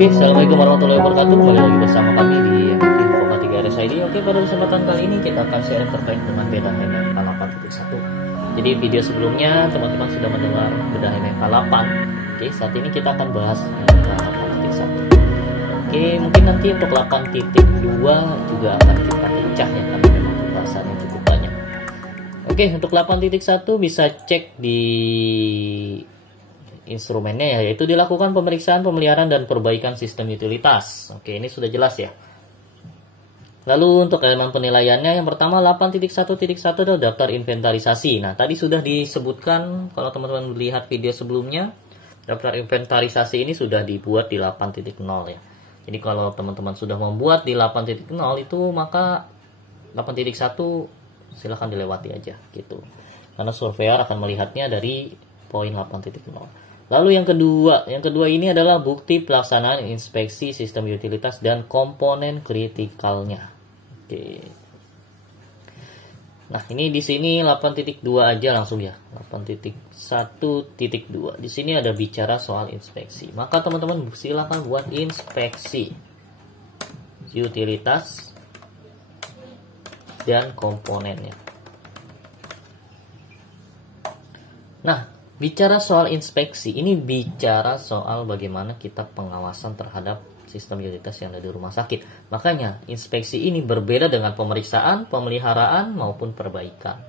Oke, assalamualaikum warahmatullahi wabarakatuh. Kembali lagi bersama kami di Info 3 RSID. Oke, pada kesempatan kali ini kita akan share terkait dengan beta HMFK 8.1. Jadi video sebelumnya teman-teman sudah mendengar beda HMFK 8. Oke, saat ini kita akan bahas HMFK 8.1. Oke, mungkin nanti untuk 8.2 juga akan kita pecah ya, karena memang pembahasannya cukup banyak. Oke, untuk 8.1 bisa cek di instrumennya ya, yaitu dilakukan pemeriksaan, pemeliharaan, dan perbaikan sistem utilitas. Oke, ini sudah jelas ya. Lalu untuk elemen penilaiannya, yang pertama 8.1.1 adalah daftar inventarisasi. Nah, tadi sudah disebutkan, kalau teman-teman melihat video sebelumnya, daftar inventarisasi ini sudah dibuat di 8.0 ya. Jadi kalau teman-teman sudah membuat di 8.0 itu, maka 8.1 silahkan dilewati aja gitu. Karena surveyor akan melihatnya dari poin 8.0. Lalu yang kedua ini adalah bukti pelaksanaan inspeksi sistem utilitas dan komponen kritikalnya. Oke. Nah, ini di sini 8.2 aja langsung ya. 8.1.2. Di sini ada bicara soal inspeksi. Maka teman-teman silakan buat inspeksi utilitas dan komponennya. Nah, bicara soal inspeksi, ini bicara soal bagaimana kita pengawasan terhadap sistem utilitas yang ada di rumah sakit. Makanya, inspeksi ini berbeda dengan pemeriksaan, pemeliharaan, maupun perbaikan.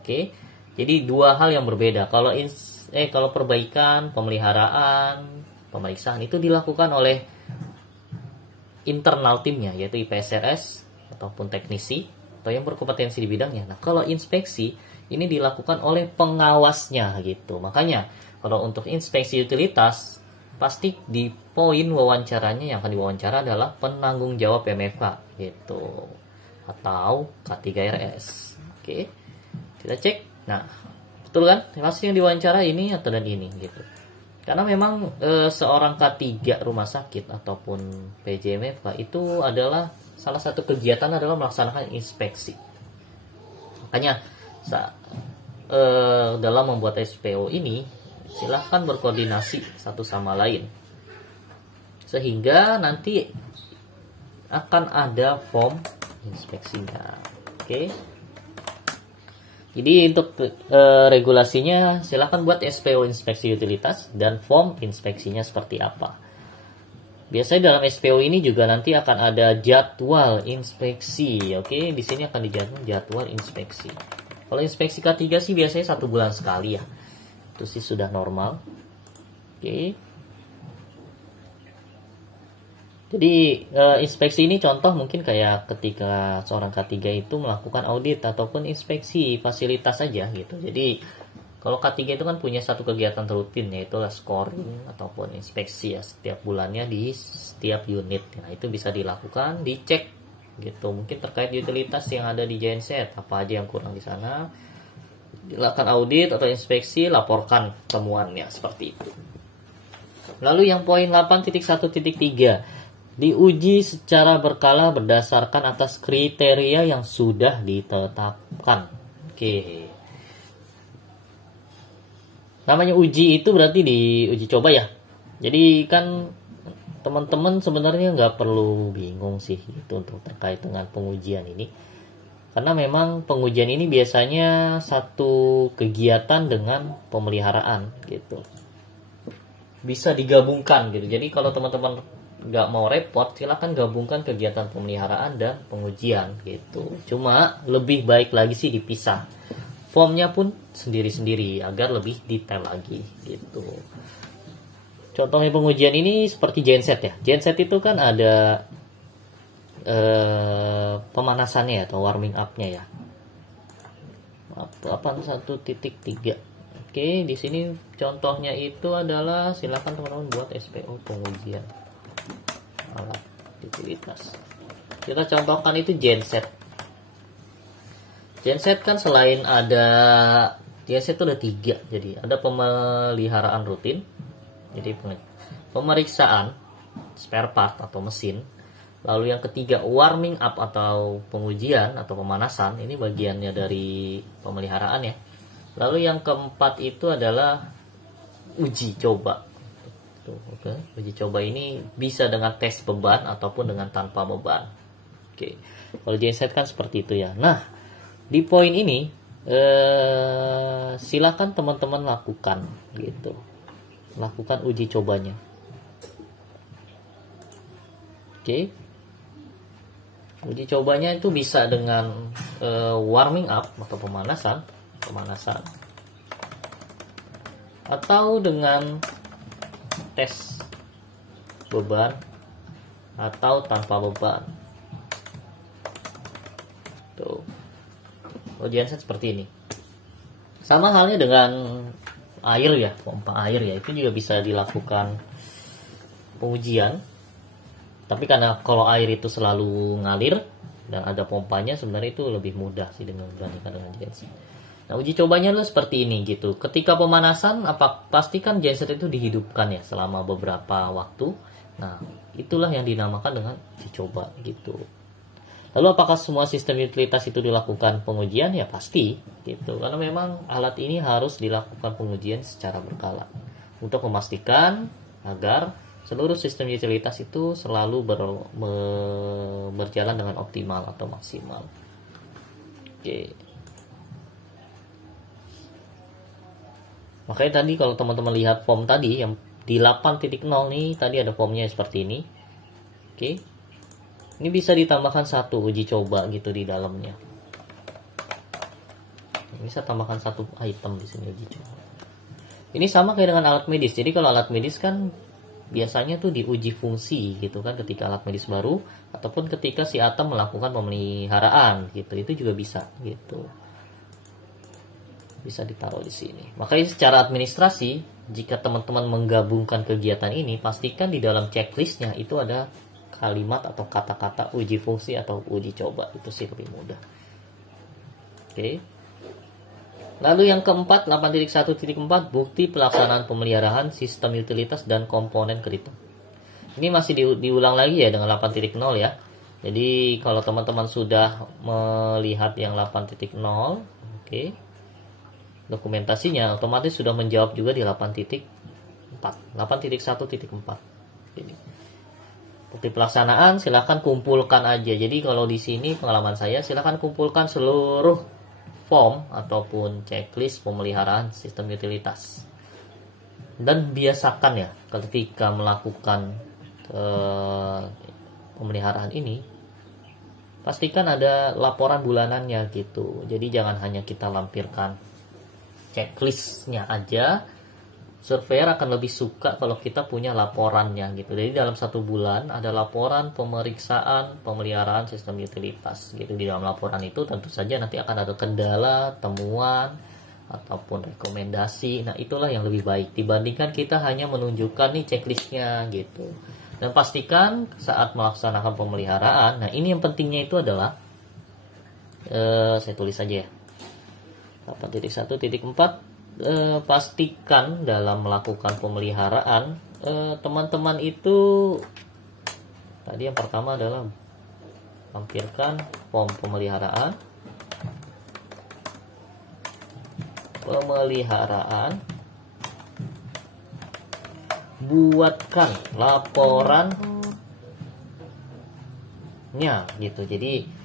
Oke, jadi dua hal yang berbeda. Kalau perbaikan, pemeliharaan, pemeriksaan itu dilakukan oleh internal timnya, yaitu IPSRS ataupun teknisi atau yang berkompetensi di bidangnya. Nah, kalau inspeksi ini dilakukan oleh pengawasnya gitu. Makanya kalau untuk inspeksi utilitas, pasti di poin wawancaranya yang akan diwawancara adalah penanggung jawab PMFK gitu, atau K3RS. Oke, kita cek. Nah, betul kan? Pasti yang diwawancara ini atau dan ini gitu. Karena memang seorang K3 rumah sakit ataupun PJMFK itu adalah salah satu kegiatan adalah melaksanakan inspeksi. Makanya dalam membuat SPO ini silahkan berkoordinasi satu sama lain sehingga nanti akan ada form inspeksinya. Oke, jadi untuk regulasinya silahkan buat SPO inspeksi utilitas dan form inspeksinya seperti apa. Biasanya dalam SPO ini juga nanti akan ada jadwal inspeksi. Oke, di sini akan dijamin jadwal inspeksi. Kalau inspeksi K3 sih biasanya 1 bulan sekali ya. Itu sih sudah normal. Oke. Jadi inspeksi ini contoh mungkin kayak ketika seorang K3 itu melakukan audit ataupun inspeksi fasilitas saja gitu. Jadi kalau K3 itu kan punya satu kegiatan rutin, yaitu scoring ataupun inspeksi ya setiap bulannya di setiap unit. Nah, itu bisa dilakukan, dicek gitu, mungkin terkait utilitas yang ada di genset, apa aja yang kurang di sana, dilakukan audit atau inspeksi, laporkan temuannya seperti itu. Lalu yang poin 8.1.3 diuji secara berkala berdasarkan atas kriteria yang sudah ditetapkan. Oke, namanya uji itu berarti diuji coba ya. Jadi kan teman-teman sebenarnya nggak perlu bingung sih gitu untuk terkait dengan pengujian ini, karena memang pengujian ini biasanya satu kegiatan dengan pemeliharaan gitu, bisa digabungkan gitu. Jadi kalau teman-teman nggak mau repot, silakan gabungkan kegiatan pemeliharaan dan pengujian gitu. Cuma lebih baik lagi sih dipisah, formnya pun sendiri-sendiri agar lebih detail lagi gitu. Contohnya pengujian ini seperti genset ya. Genset itu kan ada pemanasannya atau warming up-nya ya. 8.1.3. Oke, di sini contohnya itu adalah silakan teman-teman buat SPO pengujian alat utilitas. Kita contohkan itu genset. Genset kan selain ada genset itu ada 3. Jadi ada pemeliharaan rutin, jadi pemeriksaan spare part atau mesin. Lalu yang ketiga warming up atau pengujian atau pemanasan, ini bagiannya dari pemeliharaan ya. Lalu yang keempat itu adalah uji coba. Tuh, Uji coba ini bisa dengan tes beban ataupun dengan tanpa beban. Oke. Kalau genset kan seperti itu ya. Nah, di poin ini silakan teman-teman lakukan gitu. Lakukan uji cobanya. Oke. Uji cobanya itu bisa dengan warming up atau pemanasan, atau dengan tes beban atau tanpa beban. Tuh. Ujian seperti ini. Sama halnya dengan air ya, pompa air ya, itu juga bisa dilakukan pengujian. Tapi karena kalau air itu selalu ngalir dan ada pompanya, sebenarnya itu lebih mudah sih dengan dibandingkan dengan genset. Nah, uji cobanya lo seperti ini gitu. Ketika pemanasan, pastikan genset itu dihidupkan ya selama beberapa waktu. Nah, itulah yang dinamakan dengan uji coba gitu. Lalu apakah semua sistem utilitas itu dilakukan pengujian? Ya pasti gitu. Karena memang alat ini harus dilakukan pengujian secara berkala untuk memastikan agar seluruh sistem utilitas itu selalu berjalan dengan optimal atau maksimal. Oke. Makanya tadi kalau teman-teman lihat form tadi yang di 8.0 nih, tadi ada formnya seperti ini. Oke. Ini bisa ditambahkan satu uji coba gitu di dalamnya. Bisa tambahkan satu item di sini uji coba. Ini sama kayak dengan alat medis. Jadi kalau alat medis kan biasanya tuh diuji fungsi gitu kan ketika alat medis baru ataupun ketika si Atem melakukan pemeliharaan gitu, itu juga bisa gitu, bisa ditaruh di sini. Makanya secara administrasi jika teman-teman menggabungkan kegiatan ini, pastikan di dalam checklistnya itu ada kalimat atau kata-kata uji fungsi atau uji coba, itu sih lebih mudah. Oke. Lalu yang keempat, 8.1.4, bukti pelaksanaan pemeliharaan sistem utilitas dan komponen kritik. Ini masih diulang lagi ya dengan 8.0 ya. Jadi kalau teman-teman sudah melihat yang 8.0, oke, dokumentasinya otomatis sudah menjawab juga di 8.1.4. Jadi, bukti pelaksanaan silahkan kumpulkan aja. Jadi kalau di sini pengalaman saya, silahkan kumpulkan seluruh form ataupun checklist pemeliharaan sistem utilitas, dan biasakan ya ketika melakukan pemeliharaan ini, pastikan ada laporan bulanannya gitu. Jadi jangan hanya kita lampirkan checklistnya aja. Surveyor akan lebih suka kalau kita punya laporannya gitu. Jadi dalam 1 bulan ada laporan pemeriksaan pemeliharaan sistem utilitas gitu. Di dalam laporan itu tentu saja nanti akan ada kendala, temuan, ataupun rekomendasi. Nah, itulah yang lebih baik dibandingkan kita hanya menunjukkan nih checklistnya gitu. Dan pastikan saat melaksanakan pemeliharaan, nah ini yang pentingnya itu adalah saya tulis saja ya, 8.1.4, pastikan dalam melakukan pemeliharaan teman-teman itu tadi yang pertama adalah lampirkan form pemeliharaan, buatkan laporannya gitu. Jadi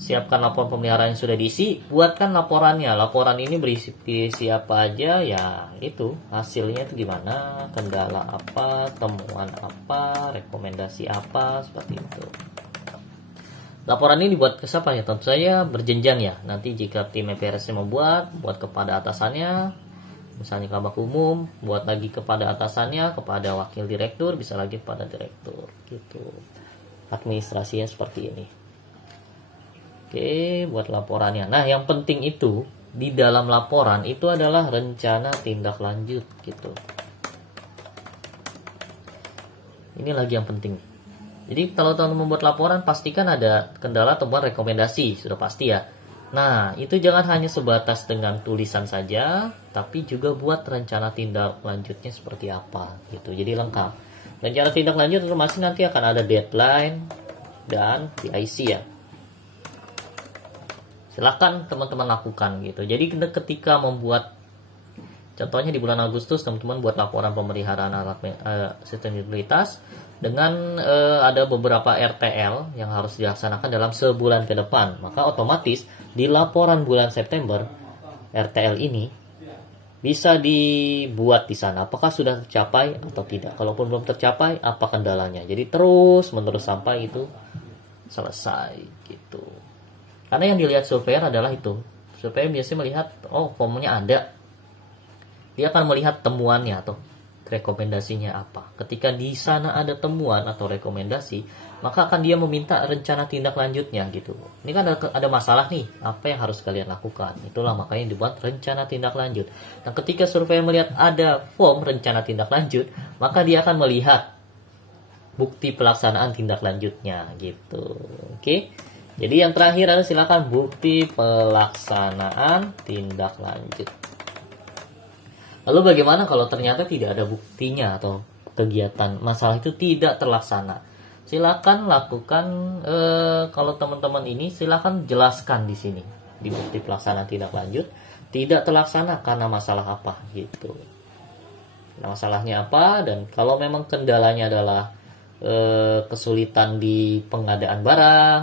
siapkan laporan pemeliharaan yang sudah diisi, buatkan laporannya. Laporan ini berisi apa aja ya, itu hasilnya itu gimana, kendala apa, temuan apa, rekomendasi apa, seperti itu. Laporan ini dibuat ke siapa ya? Tentu saja berjenjang ya. Nanti jika tim EPRS membuat, buat kepada atasannya, misalnya kabak umum, buat lagi kepada atasannya, kepada wakil direktur, bisa lagi kepada direktur gitu. Administrasinya seperti ini. Oke, buat laporannya. Nah, yang penting itu di dalam laporan itu adalah rencana tindak lanjut gitu. Ini lagi yang penting. Jadi kalau teman membuat laporan, pastikan ada kendala, temuan, rekomendasi, sudah pasti ya. Nah, itu jangan hanya sebatas dengan tulisan saja, tapi juga buat rencana tindak lanjutnya seperti apa gitu. Jadi lengkap. Rencana tindak lanjut otomatis nanti akan ada deadline dan PIC ya. Silahkan teman-teman lakukan gitu. Jadi ketika membuat Contohnya di bulan Agustus teman-teman buat laporan pemeliharaan alat sistem utilitas dengan ada beberapa RTL yang harus dilaksanakan dalam sebulan ke depan. Maka otomatis di laporan bulan September RTL ini bisa dibuat di sana apakah sudah tercapai atau tidak. Kalaupun belum tercapai, apa kendalanya. Jadi terus menerus sampai itu selesai gitu. Karena yang dilihat surveyor adalah itu. Surveyor biasanya melihat, oh formnya ada. Dia akan melihat temuannya atau rekomendasinya apa. Ketika di sana ada temuan atau rekomendasi, maka akan dia meminta rencana tindak lanjutnya gitu. Ini kan ada masalah nih, apa yang harus kalian lakukan? Itulah makanya dibuat rencana tindak lanjut. Dan ketika survei melihat ada form rencana tindak lanjut, maka dia akan melihat bukti pelaksanaan tindak lanjutnya gitu. Oke. Jadi yang terakhir adalah silakan bukti pelaksanaan tindak lanjut. Lalu bagaimana kalau ternyata tidak ada buktinya atau kegiatan masalah itu tidak terlaksana? Silakan lakukan kalau teman-teman ini silakan jelaskan di sini di bukti pelaksanaan tindak lanjut tidak terlaksana karena masalah apa gitu. Nah, masalahnya apa dan kalau memang kendalanya adalah kesulitan di pengadaan barang,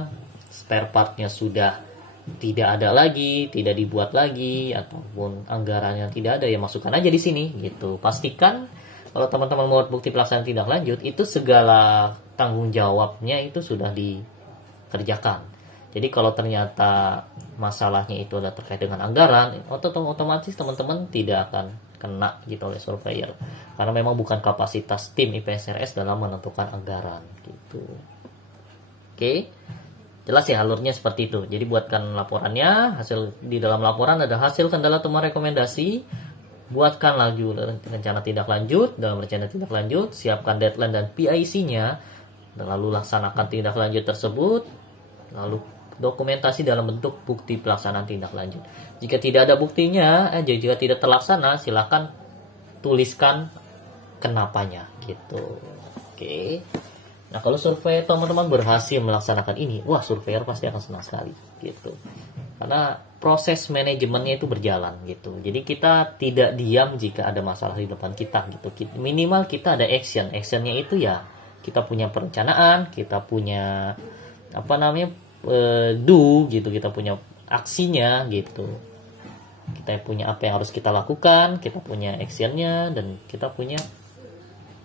spare partnya sudah tidak ada lagi, tidak dibuat lagi, ataupun anggarannya tidak ada, ya masukkan aja di sini gitu. Pastikan kalau teman-teman mau bukti pelaksanaan tindak lanjut itu segala tanggung jawabnya itu sudah dikerjakan. Jadi kalau ternyata masalahnya itu adalah terkait dengan anggaran, otomatis teman-teman tidak akan kena gitu oleh surveyor karena memang bukan kapasitas tim IPSRS dalam menentukan anggaran gitu. Oke. Jelas ya alurnya seperti itu. Jadi buatkan laporannya, hasil di dalam laporan ada hasil kendala temuan rekomendasi, buatkan lagi rencana tindak lanjut, dalam rencana tindak lanjut siapkan deadline dan PIC-nya, lalu laksanakan tindak lanjut tersebut, lalu dokumentasi dalam bentuk bukti pelaksanaan tindak lanjut. Jika tidak ada buktinya, jika tidak terlaksana, silakan tuliskan kenapanya gitu. Oke. Nah, kalau survei teman-teman berhasil melaksanakan ini, wah surveyor pasti akan senang sekali gitu. Karena proses manajemennya itu berjalan gitu. Jadi kita tidak diam jika ada masalah di depan kita gitu. Minimal kita ada action. Actionnya itu ya kita punya perencanaan, kita punya do gitu, kita punya aksinya gitu. Kita punya apa yang harus kita lakukan, kita punya actionnya dan kita punya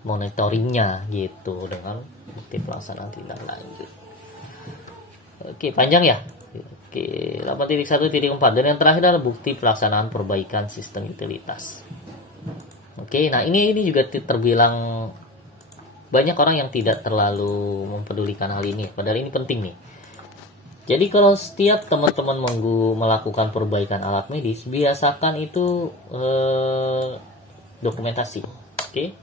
monitoringnya gitu dengan bukti pelaksanaan tindak lanjut. Oke, panjang ya. Oke, 8.1.4 dan yang terakhir adalah bukti pelaksanaan perbaikan sistem utilitas. Oke, nah ini juga terbilang banyak orang yang tidak terlalu mempedulikan hal ini, padahal ini penting nih. Jadi kalau setiap teman-teman melakukan perbaikan alat medis, biasakan itu dokumentasi. Oke.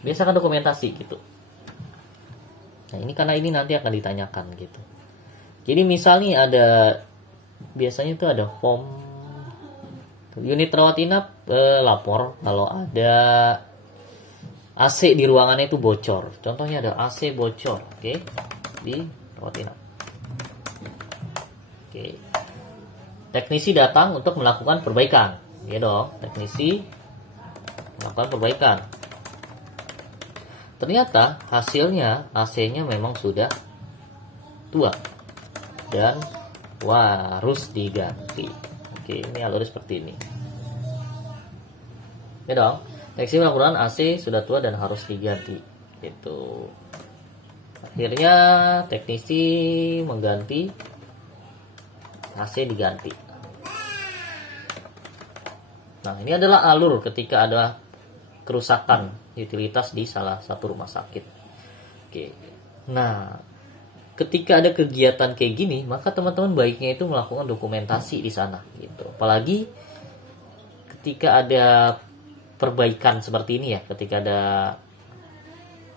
Biasakan dokumentasi gitu. Nah ini karena ini nanti akan ditanyakan gitu. Jadi misalnya biasanya itu ada form unit rawat inap lapor kalau ada AC di ruangannya itu bocor. Contohnya ada AC bocor, oke, di rawat inap. Oke. Teknisi datang untuk melakukan perbaikan. Ya dong, teknisi melakukan perbaikan. Ternyata hasilnya AC-nya memang sudah tua dan harus diganti. Oke, ini alurnya seperti ini. Ya dong, teknisi melakukan AC sudah tua dan harus diganti. Gitu. Akhirnya teknisi mengganti, AC diganti. Nah, ini adalah alur ketika ada kerusakan utilitas di salah satu rumah sakit. Oke. Nah, ketika ada kegiatan kayak gini, maka teman-teman baiknya itu melakukan dokumentasi di sana gitu. Apalagi ketika ada perbaikan seperti ini ya, ketika ada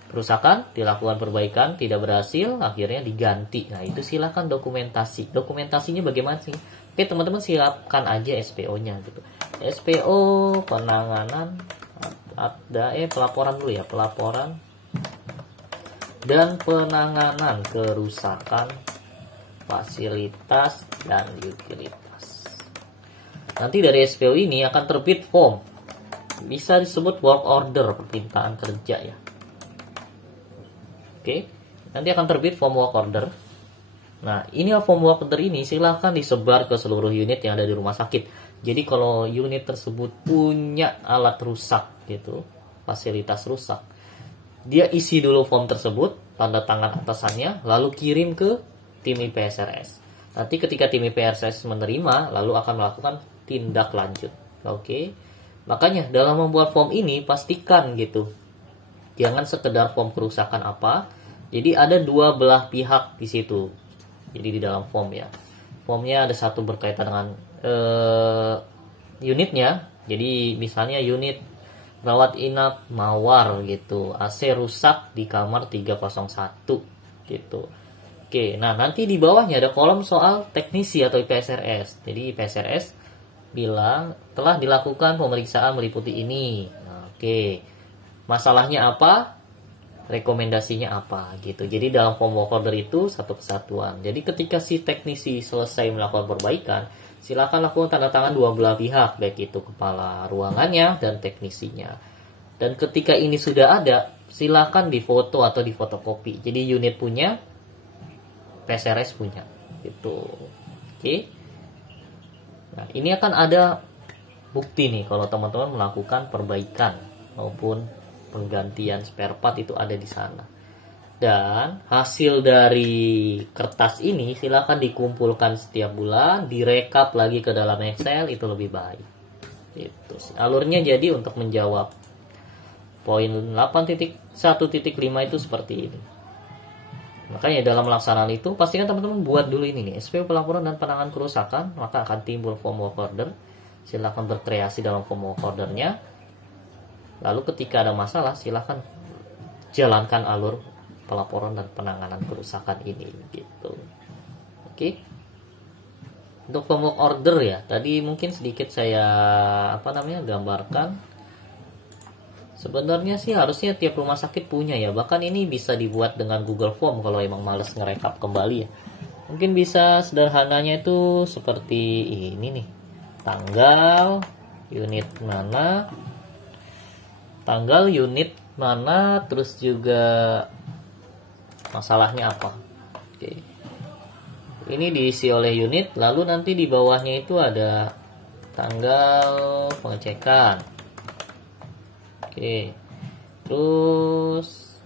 kerusakan, dilakukan perbaikan, tidak berhasil, akhirnya diganti. Nah, itu silakan dokumentasi. Dokumentasinya bagaimana sih? Oke, teman-teman siapkan aja SPO-nya gitu. SPO penanganan pelaporan dulu ya, pelaporan dan penanganan kerusakan fasilitas dan utilitas. nanti dari SPO ini akan terbit form, bisa disebut work order, permintaan kerja ya. Oke, nanti akan terbit form work order. Nah, ini form work order ini silahkan disebar ke seluruh unit yang ada di rumah sakit. Jadi kalau unit tersebut punya alat rusak gitu, fasilitas rusak, dia isi dulu form tersebut, tanda tangan atasannya, lalu kirim ke tim IPSRS. Nanti ketika tim IPSRS menerima, lalu akan melakukan tindak lanjut. Oke, makanya dalam membuat form ini pastikan gitu, jangan sekedar form kerusakan apa. Jadi ada dua belah pihak di situ. Jadi di dalam form ya, formnya ada satu berkaitan dengan unitnya. Jadi misalnya unit rawat inap Mawar gitu, AC rusak di kamar 301 gitu. Oke, nah nanti di bawahnya ada kolom soal teknisi atau IPSRS. Jadi IPSRS bilang telah dilakukan pemeriksaan meliputi ini. Nah, oke, masalahnya apa? Rekomendasinya apa gitu. Jadi dalam form work order itu satu kesatuan. Jadi ketika si teknisi selesai melakukan perbaikan, silakan lakukan tanda tangan dua belah pihak, baik itu kepala ruangannya dan teknisinya. Dan ketika ini sudah ada, silakan difoto atau difotokopi. Jadi unit punya, PSRS punya gitu. Oke. Nah, ini akan ada bukti nih kalau teman-teman melakukan perbaikan maupun penggantian spare part, itu ada di sana. Dan hasil dari kertas ini silakan dikumpulkan setiap bulan, direkap lagi ke dalam Excel, itu lebih baik. Itu alurnya. Jadi untuk menjawab poin 8.1.5 itu seperti ini. Makanya dalam pelaksanaan itu pastikan teman-teman buat dulu ini nih, SPO pelaporan dan penanganan kerusakan, maka akan timbul form work order. Silakan berkreasi dalam form work ordernya. Lalu ketika ada masalah, silahkan jalankan alur pelaporan dan penanganan kerusakan ini gitu. Oke. Untuk form work order ya, tadi mungkin sedikit saya gambarkan. Sebenarnya sih harusnya tiap rumah sakit punya ya. Bahkan ini bisa dibuat dengan Google Form kalau emang males ngerekap kembali ya. Mungkin bisa sederhananya itu seperti ini nih. Tanggal, unit mana, terus juga masalahnya apa. Oke. Ini diisi oleh unit, lalu nanti di bawahnya itu ada tanggal pengecekan. Oke. Terus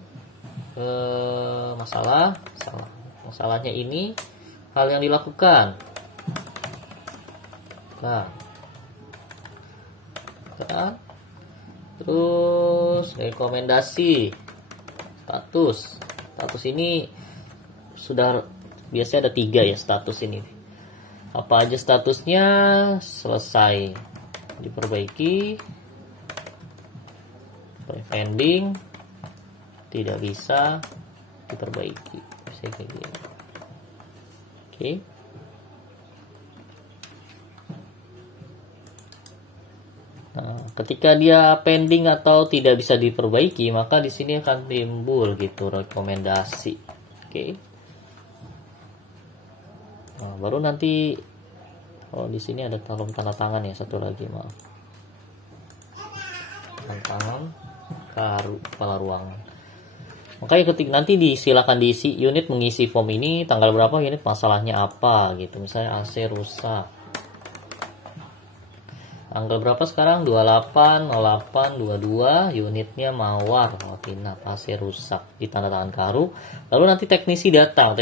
masalahnya ini hal yang dilakukan. Nah. Terus rekomendasi, status ini sudah biasanya ada 3 ya status ini. Apa aja statusnya? Selesai diperbaiki, pending, tidak bisa diperbaiki. Bisa kayak gini. Oke. Nah, ketika dia pending atau tidak bisa diperbaiki, maka di sini akan timbul gitu rekomendasi. Oke. Nah, baru nanti di sini ada tanda tangan ya, satu lagi maaf. Tanda tangan kepala ruangan. Makanya ketika nanti silakan diisi, unit mengisi form ini tanggal berapa, unit masalahnya apa gitu. Misalnya AC rusak. Tanggal berapa sekarang? 28/08/22, unitnya Mawar, inap, AC rusak, ditanda tangan Karu. Lalu nanti teknisi datang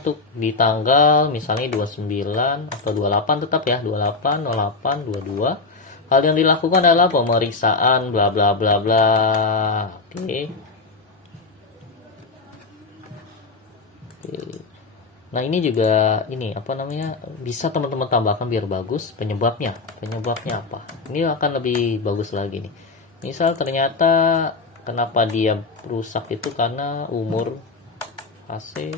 untuk di tanggal misalnya 29 atau 28, tetap ya, 28/08/22. Hal yang dilakukan adalah pemeriksaan bla bla bla bla. Oke. Nah, ini juga bisa teman-teman tambahkan biar bagus penyebabnya apa. Ini akan lebih bagus lagi nih. Misal ternyata kenapa dia rusak itu karena umur AC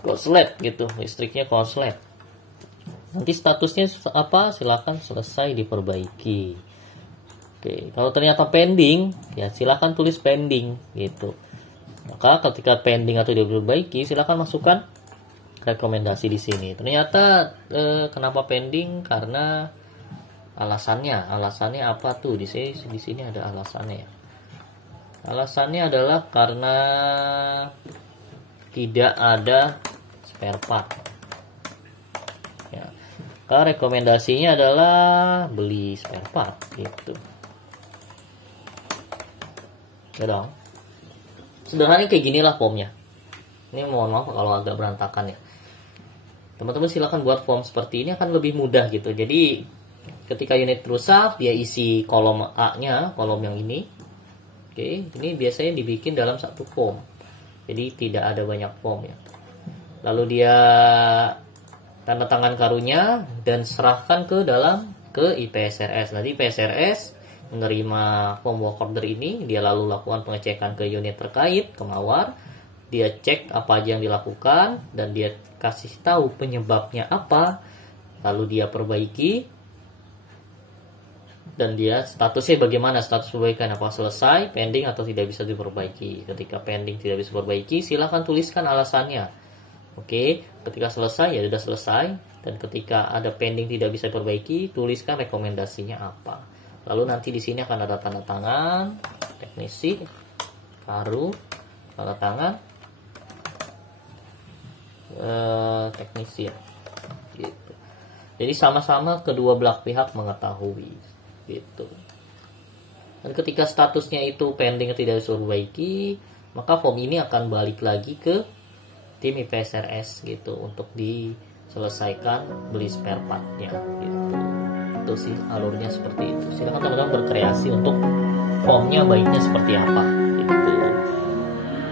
korslet gitu, listriknya korslet. Nanti statusnya apa? Silakan selesai diperbaiki. Oke, kalau ternyata pending, ya silakan tulis pending gitu. Maka ketika pending atau diperbaiki, silakan masukkan rekomendasi di sini. Ternyata kenapa pending? Karena alasannya apa tuh? Di sini ada alasannya ya. Alasannya adalah karena tidak ada spare part. Ya. Kalau rekomendasinya adalah beli spare part gitu. Ya dong. Sederhananya kayak ginilah formnya. Ini mohon maaf kalau agak berantakan ya. Teman-teman silakan buat form seperti ini, akan lebih mudah gitu. Jadi ketika unit rusak, dia isi kolom A-nya, kolom yang ini. Oke, ini biasanya dibikin dalam satu form. Jadi tidak ada banyak form ya. Lalu dia tanda tangan karunya dan serahkan ke IPSRS. Nanti IPSRS menerima form work order ini, dia lalu lakukan pengecekan ke unit terkait, ke mawar, dia cek apa aja yang dilakukan, dan dia kasih tahu penyebabnya apa, lalu dia perbaiki, dan dia statusnya bagaimana, status perbaikan, apa selesai, pending atau tidak bisa diperbaiki. Ketika pending tidak bisa diperbaiki, silahkan tuliskan alasannya. Oke, ketika selesai ya sudah selesai, dan ketika ada pending tidak bisa diperbaiki, tuliskan rekomendasinya apa. Lalu nanti di sini akan ada tanda tangan teknisi, karu, tanda tangan teknisi ya. Gitu. Jadi sama-sama kedua belah pihak mengetahui gitu. Dan ketika statusnya itu pending tidak bisa diperbaiki, maka form ini akan balik lagi ke tim IPSRS gitu untuk diselesaikan beli spare partnya gitu. Itu sih alurnya seperti itu. Silakan teman-teman berkreasi untuk formnya baiknya seperti apa gitu.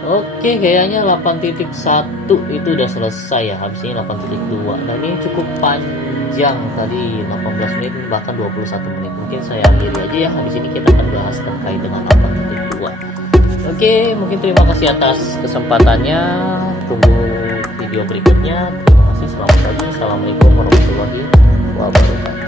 Oke, kayaknya 8.1 itu udah selesai ya. Habis ini 8.2. Nah, ini cukup panjang tadi, 18 menit bahkan 21 menit. Mungkin saya akhiri aja ya. Habis ini kita akan bahas terkait dengan 8.2. Oke, mungkin terima kasih atas kesempatannya. Tunggu video berikutnya. Terima kasih, selamat pagi. Assalamualaikum warahmatullahi wabarakatuh.